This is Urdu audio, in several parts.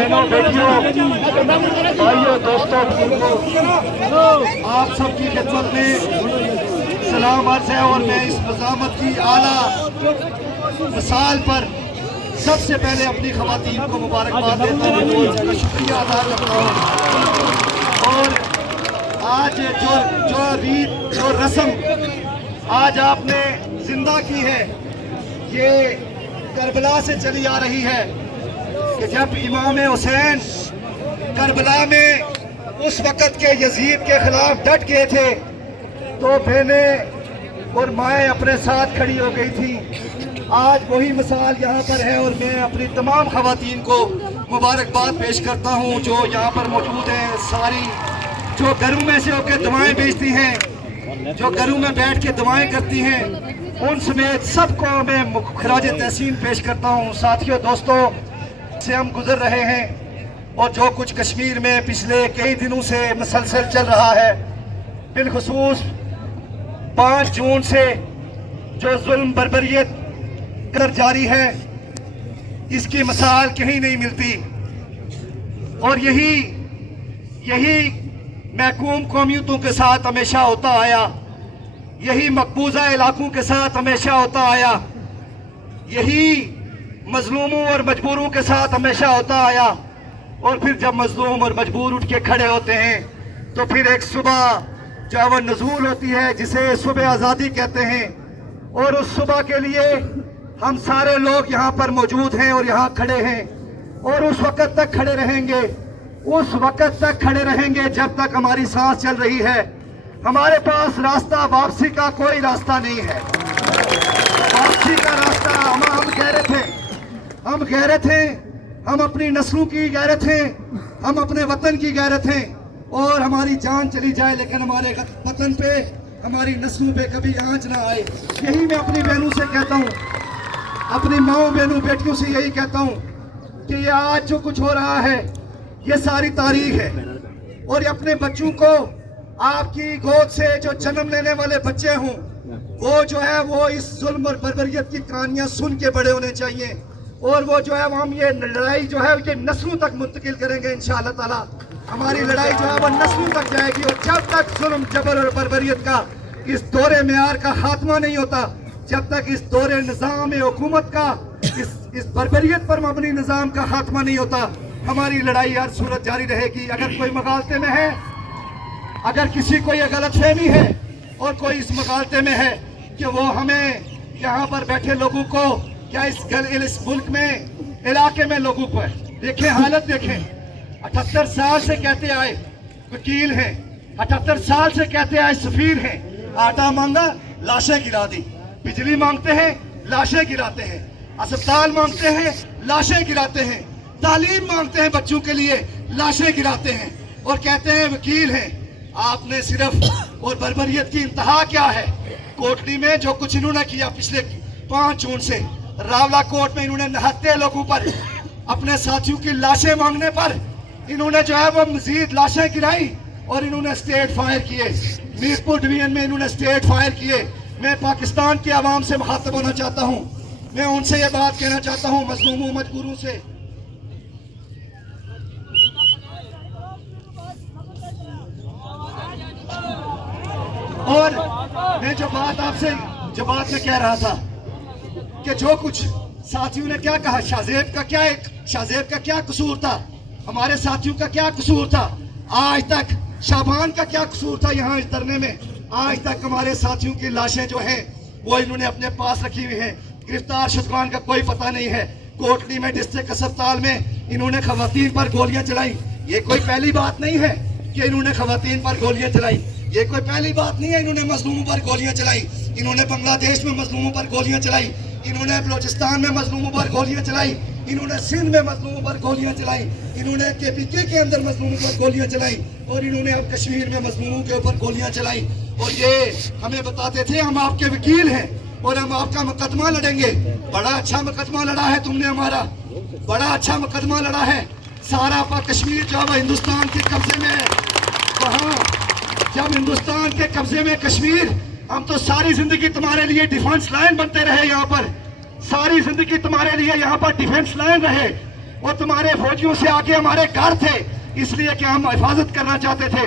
بہنوں بیٹیوں بھائیوں دوستوں آپ سب کی خدمت میں سلام عرض ہے اور میں اس مزاحمت کی اعلیٰ مثال پر سب سے پہلے اپنی خواتین کو مبارکباد دیتا ہوں اور ان کا شکریہ ادا کرتا ہوں۔ اور آج جو ریت جو رسم آج آپ نے زندہ کی ہے یہ کربلا سے چلی آ رہی ہے کہ جب امام حسین کربلا میں اس وقت کے یزید کے خلاف ڈٹ گئے تھے تو بہنیں اور مائیں اپنے ساتھ کھڑی ہو گئی تھیں۔ آج وہی مثال یہاں پر ہے اور میں اپنی تمام خواتین کو مبارکباد پیش کرتا ہوں جو یہاں پر موجود ہیں، ساری جو گھروں میں سے ہو کے دعائیں بیچتی ہیں، جو گھروں میں بیٹھ کے دعائیں کرتی ہیں، ان سمیت سب کو میں خراج تحسین پیش کرتا ہوں۔ ساتھیوں دوستوں سے ہم گزر رہے ہیں اور جو کچھ کشمیر میں پچھلے کئی دنوں سے مسلسل چل رہا ہے، بالخصوص 5 جون سے جو ظلم بربریت کر جاری ہے، اس کی مثال کہیں نہیں ملتی۔ اور یہی محکوم قومیتوں کے ساتھ ہمیشہ ہوتا آیا، یہی مقبوضہ علاقوں کے ساتھ ہمیشہ ہوتا آیا، یہی مظلوموں اور مجبوروں کے ساتھ ہمیشہ ہوتا آیا۔ اور پھر جب مظلوم اور مجبور اٹھ کے کھڑے ہوتے ہیں تو پھر ایک صبح جو وہ نزول ہوتی ہے جسے صبح آزادی کہتے ہیں، اور اس صبح کے لیے ہم سارے لوگ یہاں پر موجود ہیں اور یہاں کھڑے ہیں اور اس وقت تک کھڑے رہیں گے، اس وقت تک کھڑے رہیں گے جب تک ہماری سانس چل رہی ہے۔ ہمارے پاس راستہ واپسی کا کوئی راستہ نہیں ہے، واپسی کا راستہ ہم غیرت ہیں، ہم اپنی نسلوں کی غیرت ہیں، ہم اپنے وطن کی غیرت ہیں، اور ہماری جان چلی جائے لیکن ہمارے وطن پہ ہماری نسلوں پہ کبھی آنچ نہ آئے۔ یہی میں اپنی بہنوں سے کہتا ہوں، اپنی ماؤں بہنوں بیٹیوں سے یہی کہتا ہوں کہ یہ آج جو کچھ ہو رہا ہے یہ ساری تاریخ ہے، اور یہ اپنے بچوں کو آپ کی گود سے جو جنم لینے والے بچے ہوں وہ جو ہے وہ اس ظلم اور بربریت کی کہانیاں سن کے بڑے ہونے چاہیے، اور وہ جو ہے ہم یہ لڑائی جو ہے یہ نسلوں تک منتقل کریں گے انشاءاللہ تعالی۔ ہماری لڑائی جو ہے وہ نسلوں تک جائے گی، اور جب تک ظلم جبر اور بربریت کا اس دور معیار کا خاتمہ نہیں ہوتا، جب تک اس دور نظام حکومت کا اس بربریت پر مبنی نظام کا خاتمہ نہیں ہوتا، ہماری لڑائی ہر صورت جاری رہے گی۔ اگر کوئی مغالطے میں ہے، اگر کسی کو یہ غلط فہمی ہے اور کوئی اس مغالطے میں ہے کہ وہ ہمیں یہاں پر بیٹھے لوگوں کو یا اس ملک میں علاقے میں لوگوں پر دیکھیں، حالت دیکھیں، 78 سال سے کہتے آئے وکیل ہیں، 78 سال سے کہتے آئے سفیر ہیں، آٹا مانگا لاشیں گرا دی، بجلی مانگتے ہیں لاشیں گراتے ہیں، اسپتال مانگتے ہیں لاشیں گراتے ہیں، تعلیم مانگتے ہیں بچوں کے لیے لاشیں گراتے ہیں، اور کہتے ہیں وکیل ہیں۔ آپ نے صرف اور بربریت کی انتہا کیا ہے؟ کوٹلی میں جو کچھ انہوں نے کیا پچھلے 5 جون سے راولہ کوٹ میں انہوں نے نہتے لوگوں پر، اپنے ساتھیوں کی لاشیں مانگنے پر انہوں نے جو ہے وہ مزید لاشیں گرائی، اور انہوں نے اسٹیٹ فائر کیے، میرپور ڈویژن میں انہوں نے اسٹیٹ فائر کیے۔ میں پاکستان کے عوام سے مخاطب ہونا چاہتا ہوں، میں ان سے یہ بات کہنا چاہتا ہوں، مظلوموں مجبوروں سے، اور میں جو بات میں کہہ رہا تھا کہ جو کچھ ساتھیوں نے کیا کہا، شاہزیب کا کیا قصور تھا، ہمارے ساتھیوں کا کیا قصور تھا، آج تک شابان کا کیا قصور تھا یہاں اس دھرنے میں، آج تک ہمارے ساتھیوں کی لاشیں جو ہیں وہ انہوں نے اپنے پاس رکھی ہوئی ہیں، گرفتار شدگان کا کوئی پتہ نہیں ہے۔ کوٹلی میں ڈسٹرکٹ اسپتال میں انہوں نے خواتین پر گولیاں چلائیں، یہ کوئی پہلی بات نہیں ہے کہ انہوں نے خواتین پر گولیاں چلائیں، یہ کوئی پہلی بات نہیں ہے انہوں نے مظلوموں پر گولیاں چلائیں، انہوں نے بنگلہ دیش میں مظلوموں پر گولیاں چلائیں، انہوں نے بلوچستان میں مظلوموں پر گولیاں چلائیں، انہوں نے سندھ میں مظلوموں پر گولیاں چلائیں، انہوں نے KPK کے اندر مظلوموں پر گولیاں چلائیں، اور انہوں نے اب کشمیر میں مظلوموں کے اوپر گولیاں چلائیں، اور یہ ہمیں بتاتے تھے ہم آپ کے وکیل ہیں اور ہم آپ کا مقدمہ لڑیں گے۔ بڑا اچھا مقدمہ لڑا ہے تم نے، ہمارا بڑا اچھا مقدمہ لڑا ہے۔ سارا کشمیر جو ہے ہندوستان کے قبضے میں ہے، وہاں جب ہندوستان کے قبضے میں کشمیر، ہم تو ساری زندگی تمہارے لیے ڈیفنس لائن بنتے رہے، یہاں پر ساری زندگی تمہارے لیے یہاں پر ڈیفنس لائن رہے، اور تمہارے فوجیوں سے آگے ہمارے گھر تھے، اس لیے کہ ہم حفاظت کرنا چاہتے تھے،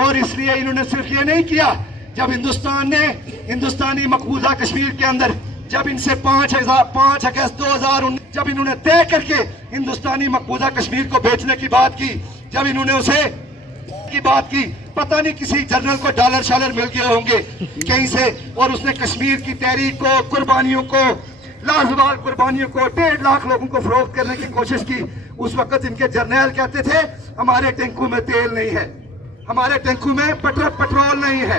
اور اس لیے انہوں نے صرف یہ نہیں کیا، جب ہندوستان نے ہندوستانی مقبوضہ کشمیر کے اندر جب ان سے 5 اگست 2019 جب انہوں نے طے کر کے ہندوستانی مقبوضہ کشمیر کو بیچنے کی بات کی، جب انہوں نے اسے کی بات کی، پتہ نہیں کسی جنرل کو ڈالر شالر مل گئے ہوں گے کہیں سے، اور اس نے کشمیر کی تحریک کو، قربانیوں کو، لازوال قربانیوں کو، 1.5 لاکھ لوگوں کو فروخت کرنے کی کوشش کی۔ اس وقت ان کے جرنیل کہتے تھے ہمارے ٹینکوں میں تیل نہیں ہے، ہمارے ٹینکوں میں پٹرول نہیں ہے۔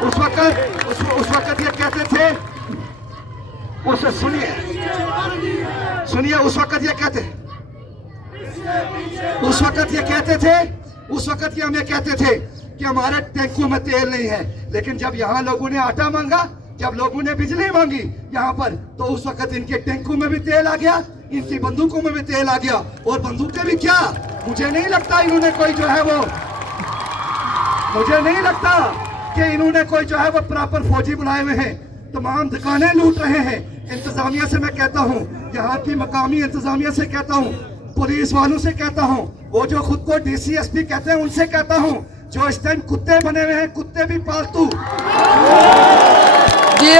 اس وقت یہ کہتے تھے، سنیے اس وقت یہ کہتے ہمیں کہتے تھے کہ ہمارے ٹینکوں میں تیل نہیں ہے، لیکن جب یہاں لوگوں نے آٹا مانگا، جب لوگوں نے بجلی مانگی یہاں پر، تو اس وقت ان کے ٹینکوں میں بھی تیل آ گیا، ان کی بندوقوں میں بھی تیل آ گیا، اور بندوقیں بھی کیا، مجھے نہیں لگتا انہوں نے کوئی جو ہے وہ پراپر فوجی بنائے ہوئے ہیں، تمام دکانیں لوٹ رہے ہیں۔ انتظامیہ سے میں کہتا ہوں، یہاں کی مقامی انتظامیہ سے کہتا ہوں، پولیس والوں سے کہتا ہوں، وہ جو خود کو ڈی سی ایس پی کہتے ہیں ان سے کہتا ہوں، جو اس ٹائم کتے بنے ہوئے ہیں، کتے بھی پالتو، کہ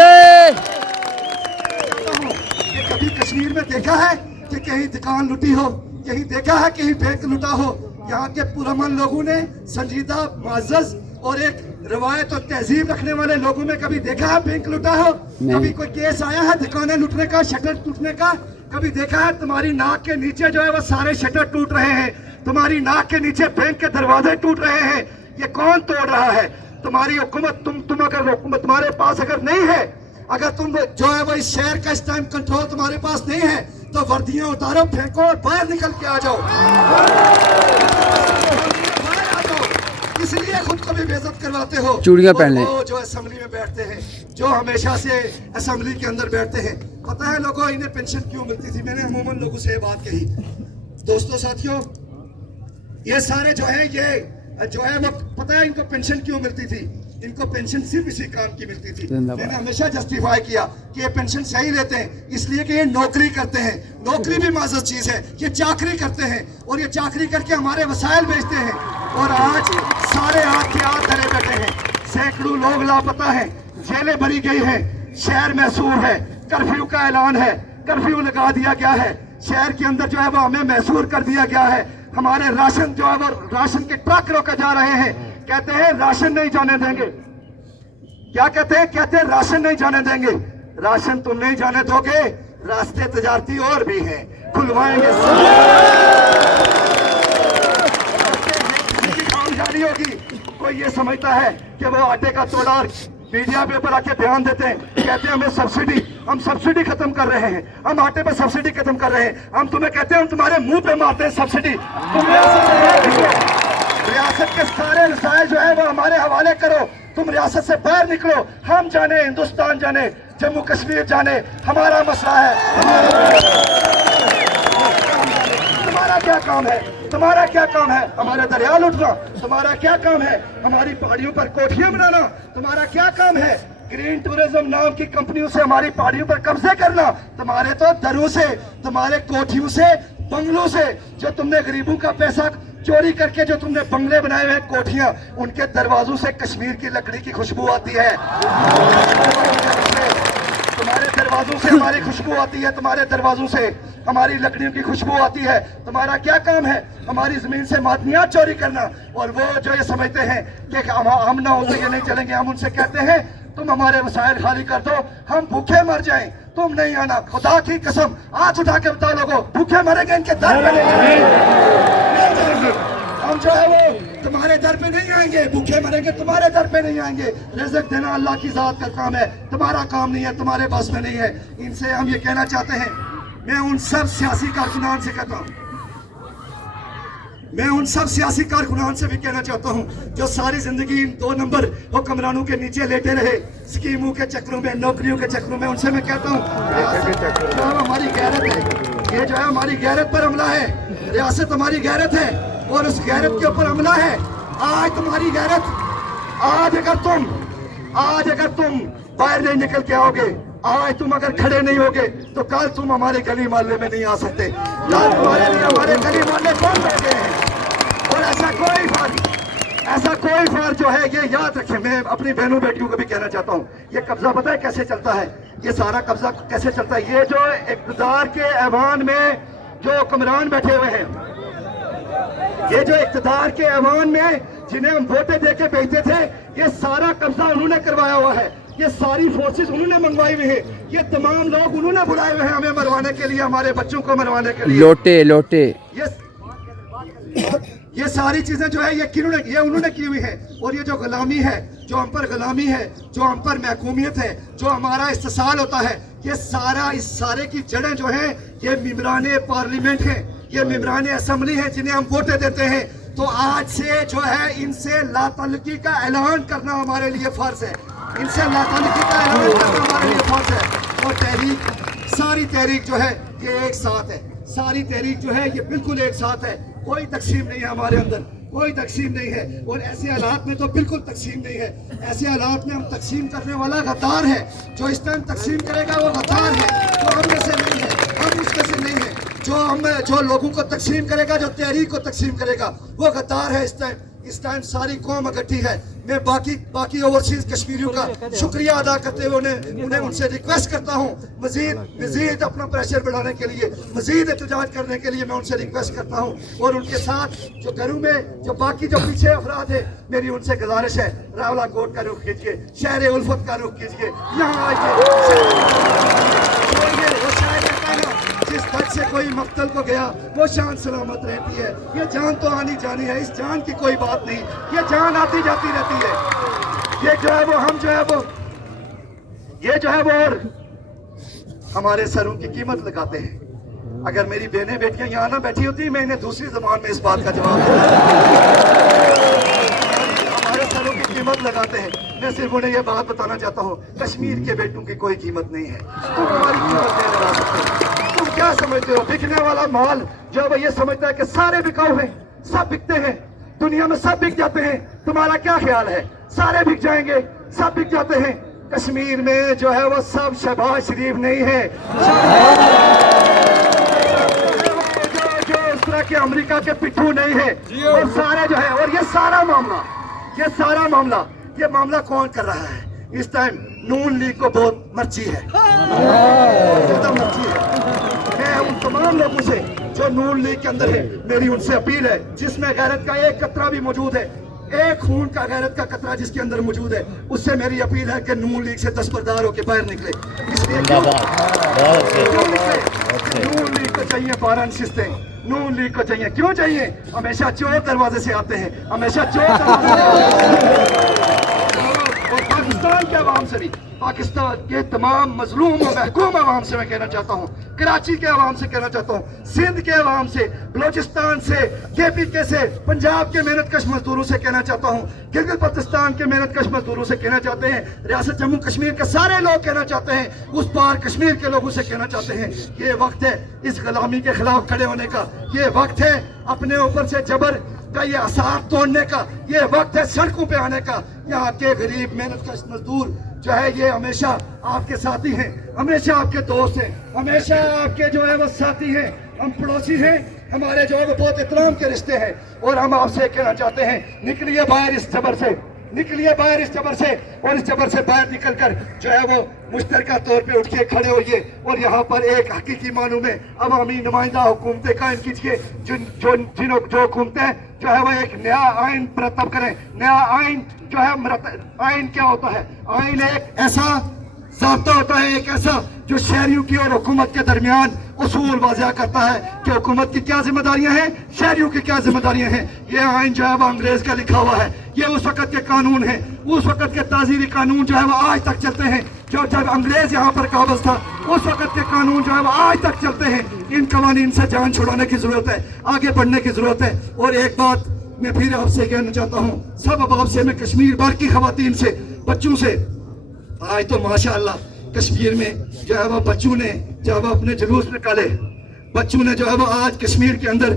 کبھی کشمیر میں دیکھا ہے کہ کہیں دکان لوٹی ہو، کہیں دیکھا ہے کہیں بینک لوٹا ہو؟ یہاں کے پرامن لوگوں نے، سنجیدہ، معزز اور ایک روایت اور تہذیب رکھنے والے لوگوں میں کبھی دیکھا ہے بینک لوٹا ہو؟ کبھی کوئی کیس آیا ہے دکانیں لوٹنے کا، شٹر ٹوٹنے کا؟ کبھی دیکھا ہے تمہاری ناک کے نیچے جو ہے وہ سارے شٹر ٹوٹ رہے ہیں، تمہاری ناک کے نیچے بینک کے دروازے ٹوٹ رہے ہیں؟ یہ کون توڑ رہا ہے؟ تمہاری حکومت، تم اگر حکومت تمہارے پاس اگر نہیں ہے، اگر تم جو ہے وہ اس شہر کا اس ٹائم کنٹرول تمہارے پاس نہیں ہے، تو وردیاں اتارو، پھینکو اور باہر نکل کے آ جاؤ، اس لیے خود کو بھی بے عزت کرواتے ہو۔ چوڑیاں پہن لیں، وہ جو اسمبلی میں بیٹھتے ہیں، جو ہمیشہ سے اسمبلی کے اندر بیٹھتے ہیں، پتہ ہے لوگوں انہیں پینشن کیوں ملتی تھی؟ میں نے عموماً لوگوں سے یہ بات کہی، دوستوں ساتھیوں، یہ سارے جو ہے یہ جو ہے وہ پتہ ہے ان کو پینشن کیوں ملتی تھی؟ ان کو پینشن صرف اسی کام کی ملتی تھی۔ میں نے ہمیشہ جسٹیفائی کیا کہ یہ پینشن صحیح لیتے ہیں اس لیے کہ یہ نوکری کرتے ہیں، نوکری بھی معزز چیز ہے، یہ چاکری کرتے ہیں، اور یہ چاکری کر کے ہمارے وسائل بیچتے ہیں، اور آج سارے ہاتھ کے ہاتھ دھرے بیٹھے ہیں، سینکڑوں لوگ لاپتہ ہیں، جیلیں بھری گئی ہیں، شہر محصور ہے، کرفیو کا اعلان ہے، کرفیو لگا دیا گیا ہے، شہر کے اندر جو ہے وہ ہمیں محصور کر دیا گیا ہے، ہمارے راشن جو ہے وہ راشن کے ٹرک روکے جا رہے ہیں، کہتے ہیں راشن نہیں جانے دیں گے۔ کیا کہتے ہیں راشن نہیں جانے دیں گے۔ راشن تم نہیں جانے دو گے، راستے تجارتی اور بھی ہیں، کھلوائیں گے، کامیابی ہوگی۔ کوئی یہ سمجھتا ہے کہ وہ آٹے کا تولا میڈیا پہ اوپر آ کے بیان دیتے ہیں، کہتے ہیں ہمیں سبسڈی، ہم سبسڈی ختم کر رہے ہیں، ہم آٹے پہ سبسڈی ختم کر رہے ہیں، ہم تمہیں کہتے ہیں ہم تمہارے منہ پہ مارتے ہیں سبسڈی، تم ریاست کے سارے رسائل جو ہے وہ ہمارے حوالے کرو، تم ریاست سے باہر نکلو، ہم جانے ہندوستان جانے، جموں کشمیر جانے، ہمارا مسئلہ ہے، تمہارا کیا کام ہے؟ تمہارا کیا کام ہے ہمارے دریا لوٹنا؟ تمہارا کیا کام ہے ہماری پہاڑیوں پر کوٹھیاں بنانا؟ تمہارا کیا کام ہے گرین ٹورزم نام کی کمپنیوں سے ہماری پہاڑیوں پر قبضے کرنا؟ تمہارے تو دروں سے، تمہارے کوٹھیوں سے، بنگلوں سے، جو تم نے غریبوں کا پیسہ چوری کر کے جو تم نے بنگلے بنائے ہوئے کوٹھیاں، ان کے دروازوں سے کشمیر کی لکڑی کی خوشبو آتی ہے، تمہارے دروازوں سے ہماری خوشبو آتی ہے، تمہارے دروازوں سے ہماری لکڑیوں کی خوشبو آتی ہے۔ تمہارا کیا کام ہے ہماری زمین سے معدنیات چوری کرنا؟ اور وہ جو یہ سمجھتے ہیں کہ ہم نہ ہوتے یہ نہیں چلیں گے، ہم ان سے کہتے ہیں تم ہمارے وسائل خالی کر دو، ہم بھوکے مر جائیں، تم نہیں آنا۔ خدا کی قسم آج اٹھا کے بتا لوگوں، بھوکے مریں گے ان کے در پہ نہیں آئیں گے، ہم جو ہے وہ تمہارے در پہ نہیں آئیں گے، بھوکے مریں گے تمہارے در پہ نہیں آئیں گے۔ رزق دینا اللہ کی ذات کا کام ہے، تمہارا کام نہیں ہے، تمہارے بس میں نہیں ہے۔ ان سے ہم یہ کہنا چاہتے ہیں، میں ان سب سیاسی کارکنان سے کہتا ہوں، میں ان سب سیاسی کارکنان سے بھی کہنا چاہتا ہوں جو ساری زندگی ان 2 نمبر حکمرانوں کے نیچے لیٹے رہے، سکیموں کے چکروں میں، نوکریوں کے چکروں میں، ان سے میں کہتا ہوں جو ہماری غیرت ہے، یہ جو ہے ہماری غیرت پر حملہ ہے، ریاست ہماری غیرت ہے اور اس غیرت کے اوپر حملہ ہے۔ آج تمہاری غیرت، آج اگر تم باہر نہیں نکل کے آؤ گے, آج تم اگر کھڑے نہیں ہوگے تو کل تم ہمارے گلی محلے میں نہیں آ سکتے. کل تمہارے لیے ہمارے گلی محلے بند ہو گئے ہیں. اور ایسا کوئی فرض جو ہے, یہ یاد رکھیں. میں اپنی بہنوں بیٹیوں کو بھی کہنا چاہتا ہوں, یہ قبضہ پتہ ہے کیسے چلتا ہے؟ یہ سارا قبضہ کیسے چلتا ہے؟ یہ جو اقتدار کے ایوان میں جو حکمران بیٹھے ہوئے ہیں, یہ جو اقتدار کے ایوان میں جنہیں ہم ووٹیں دے کے بھیجتے تھے, یہ سارا قبضہ انہوں نے کروایا ہوا ہے. یہ ساری فورسز انہوں نے منگوائی ہوئی ہیں. یہ تمام لوگ انہوں نے بلائے ہوئے ہیں ہمیں مروانے کے لیے, ہمارے بچوں کو مروانے کے لیے. لوٹے یہ ساری چیزیں جو ہے یہ انہوں نے کی ہوئی ہے. اور یہ جو غلامی ہے, جو ہم پر غلامی ہے, جو ہم پر محکومیت ہے, جو ہمارا استحصال ہوتا ہے, یہ اس سارے کی جڑیں جو ہیں یہ ممبران پارلیمنٹ ہیں, یہ ممبران اسمبلی ہیں جنہیں ہم ووٹیں دیتے ہیں. تو آج سے جو ہے ان سے لا تعلقی کا اعلان کرنا ہمارے لیے فرض ہے. ان سے لا تعلقی کا اعلان کرنا ہمارے لیے فرض ہے. اور ساری تحریک جو ہے یہ ایک ساتھ ہے. ساری تحریک جو ہے یہ بالکل ایک ساتھ ہے. کوئی تقسیم نہیں ہے ہمارے اندر, کوئی تقسیم نہیں ہے. اور ایسے حالات میں تو بالکل تقسیم نہیں ہے. ایسے حالات میں ہم تقسیم کرنے والا غدار ہے. جو اس ٹائم تقسیم کرے گا وہ غدار ہے, جو ہم میں سے نہیں ہے, ہم اس میں سے نہیں ہے. جو لوگوں کو تقسیم کرے گا, جو تحریک کو تقسیم کرے گا, وہ غدار ہے. اس ٹائم ساری قوم اکٹھی ہے. میں باقی اوورسیز کشمیریوں کا شکریہ ادا کرتے ہوئے انہیں ان سے ریکویسٹ کرتا ہوں, مزید اپنا پریشر بڑھانے کے لیے, مزید احتجاج کرنے کے لیے میں ان سے ریکویسٹ کرتا ہوں. اور ان کے ساتھ جو گھروں میں جو پیچھے افراد ہیں, میری ان سے گزارش ہے, راولا کوٹ کا رخ کیجیے, شہر الفت کا رخ کیجیے, یہاں جس بچ سے کوئی مقتل کو گیا وہ جان سلامت رہتی ہے. یہ جان تو آنی جانی ہے, اس جان کی کوئی بات نہیں. یہ جان آتی جاتی رہتی ہے. یہ جو ہے وہ ہم جو ہے وہ یہ جو ہے وہ اور ہمارے سروں کی قیمت لگاتے ہیں. اگر میری بہنیں بیٹیاں یہاں نہ بیٹھی ہوتی, میں انہیں دوسری زبان میں اس بات کا جواب ہمارے سروں کی قیمت لگاتے ہیں. میں صرف انہیں یہ بات بتانا چاہتا ہوں, کشمیر کے بیٹوں کی کوئی قیمت نہیں ہے. تم ہماری قیمت نہیں لگا سکتے. تم کیا سمجھتے ہو؟ بکنے والا مال جو وہ یہ سمجھتا ہے کہ سارے بکاؤ ہیں, سب بکتے ہیں, دنیا میں سب بک جاتے ہیں. تمہارا کیا خیال ہے؟ سارے بک جائیں گے, سب بک جاتے ہیں. کشمیر میں جو ہے وہ سب شہباز شریف نہیں ہے, جو اس طرح کے امریکہ کے پٹھو نہیں ہے. اور سارے جو ہے, اور یہ سارا معاملہ کون کر رہا ہے اس ٹائم؟ نون لیگ کو بہت مرچی ہے, زیادہ مرچی ہے. میں ان تمام لوگوں سے جو نون لیگ کے اندر ہے, میری ان سے اپیل ہے, جس میں غیرت کا ایک قطرہ بھی موجود ہے, ایک خون کا غیرت کا قطرہ جس کے اندر موجود ہے, اس سے میری اپیل ہے کہ نون لیگ سے دستبردار ہو کے باہر نکلے. اس لیے کیوں نکلے؟ نون لیگ کو چاہیے 12 نشستیں, نون لیگ کو چاہیے. کیوں چاہیے؟ ہمیشہ چور دروازے سے آتے ہیں, ہمیشہ چور دروازے سے آتے ہیں. اور پاکستان کے عوام سے بھی, پاکستان کے تمام مظلوم و محکوم عوام سے میں کہنا چاہتا ہوں, کراچی کے عوام سے کہنا چاہتا ہوں, سندھ کے عوام سے, بلوچستان سے, KPK سے, پنجاب کے محنت کش مزدوروں سے کہنا چاہتا ہوں, گلگت بلتستان کے محنت کش مزدوروں سے کہنا چاہتے ہیں, ریاست جموں کشمیر کے سارے لوگ کہنا چاہتے ہیں, اس پار کشمیر کے لوگوں سے کہنا چاہتے ہیں, یہ وقت ہے اس غلامی کے خلاف کھڑے ہونے کا. یہ وقت ہے اپنے اوپر سے جبر کا یہ اثار توڑنے کا. یہ وقت ہے سڑکوں پہ آنے کا. یہاں کے غریب محنت کش مزدور جو ہے یہ ہمیشہ آپ کے ساتھی ہیں, ہمیشہ آپ کے دوست ہیں, ہمیشہ آپ کے جو ہے وہ ساتھی ہیں, ہم پڑوسی ہیں, ہمارے جو ہے وہ بہت احترام کے رشتے ہیں. اور ہم آپ سے کہنا چاہتے ہیں, نکلیے باہر اس جبر سے, نکلیے باہر اس جبر سے, اور اس جبر سے باہر نکل کر جو ہے وہ مشترکہ طور پہ اٹھ کے کھڑے ہوئیے, اور یہاں پر ایک حقیقی معنوں میں عوامی نمائندہ حکومتیں قائم کیجیے, جو حکومتیں جو ہے وہ ایک نیا آئین مرتب کریں. نیا آئین جو ہے, آئین کیا ہوتا ہے؟ آئین ایک ایسا ضابطہ ہوتا ہے, ایک ایسا جو شہریوں کی اور حکومت کے درمیان اصول واضح کرتا ہے کہ حکومت کی کیا ذمہ داریاں ہیں, شہریوں کی کیا ذمہ داریاں ہیں. یہ آئین جو ہے وہ انگریز کا لکھا ہوا ہے. یہ اس وقت کے قانون ہیں, اس وقت کے تعزیری قانون جو ہے وہ آج تک چلتے ہیں. جب انگریز یہاں پر قابض تھا, اس وقت کے قانون جو ہے وہ آج تک چلتے ہیں. ان قوانین سے جان چھڑانے کی ضرورت ہے, آگے بڑھنے کی ضرورت ہے. اور ایک بات میں پھر آپ سے کہنا چاہتا ہوں, سب احباب سے, میں کشمیر بھر کی خواتین سے, بچوں سے, آج تو ماشاءاللہ کشمیر میں جو ہے وہ بچوں نے جو ہے وہ اپنے جلوس نکالے, بچوں نے جو ہے وہ آج کشمیر کے اندر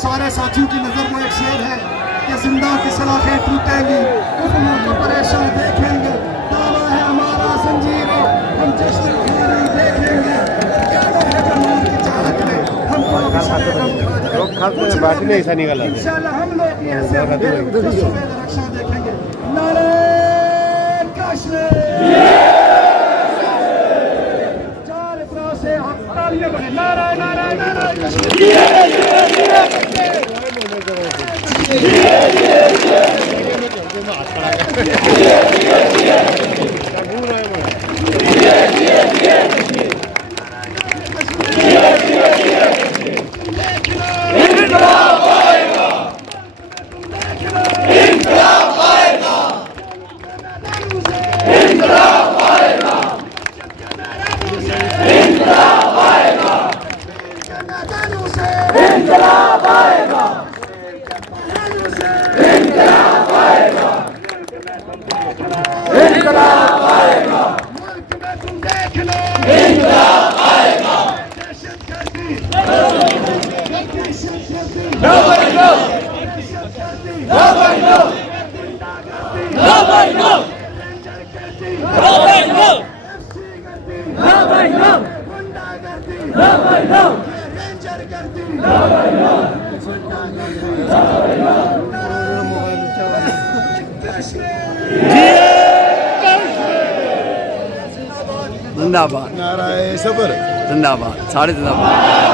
سارے ساتھیوں کی نظر میں ایک شعر ہے کہ زندہ کی سلاخیں ٹوٹیں گی، دشمنوں کو پریشان دیکھیں گے، دعویٰ ہے ہمارا زنجیروں، ہم جشن خوری دیکھیں گے، جانو ہے جو نور کی چاہت میں، ہم کو بشرے غم انشاءاللہ ہم لوگ یہ ایسے ہوں گے جو صبح رکشا دیکھیں گے۔ نعرہ کشمیر، چار اطراف سے ہم تالیاں بجائیں، نعرہ نعرہ نعرہ کشمیر۔ زندہ باد، نعرہ صبر، زندہ باد، سارے زندہ باد۔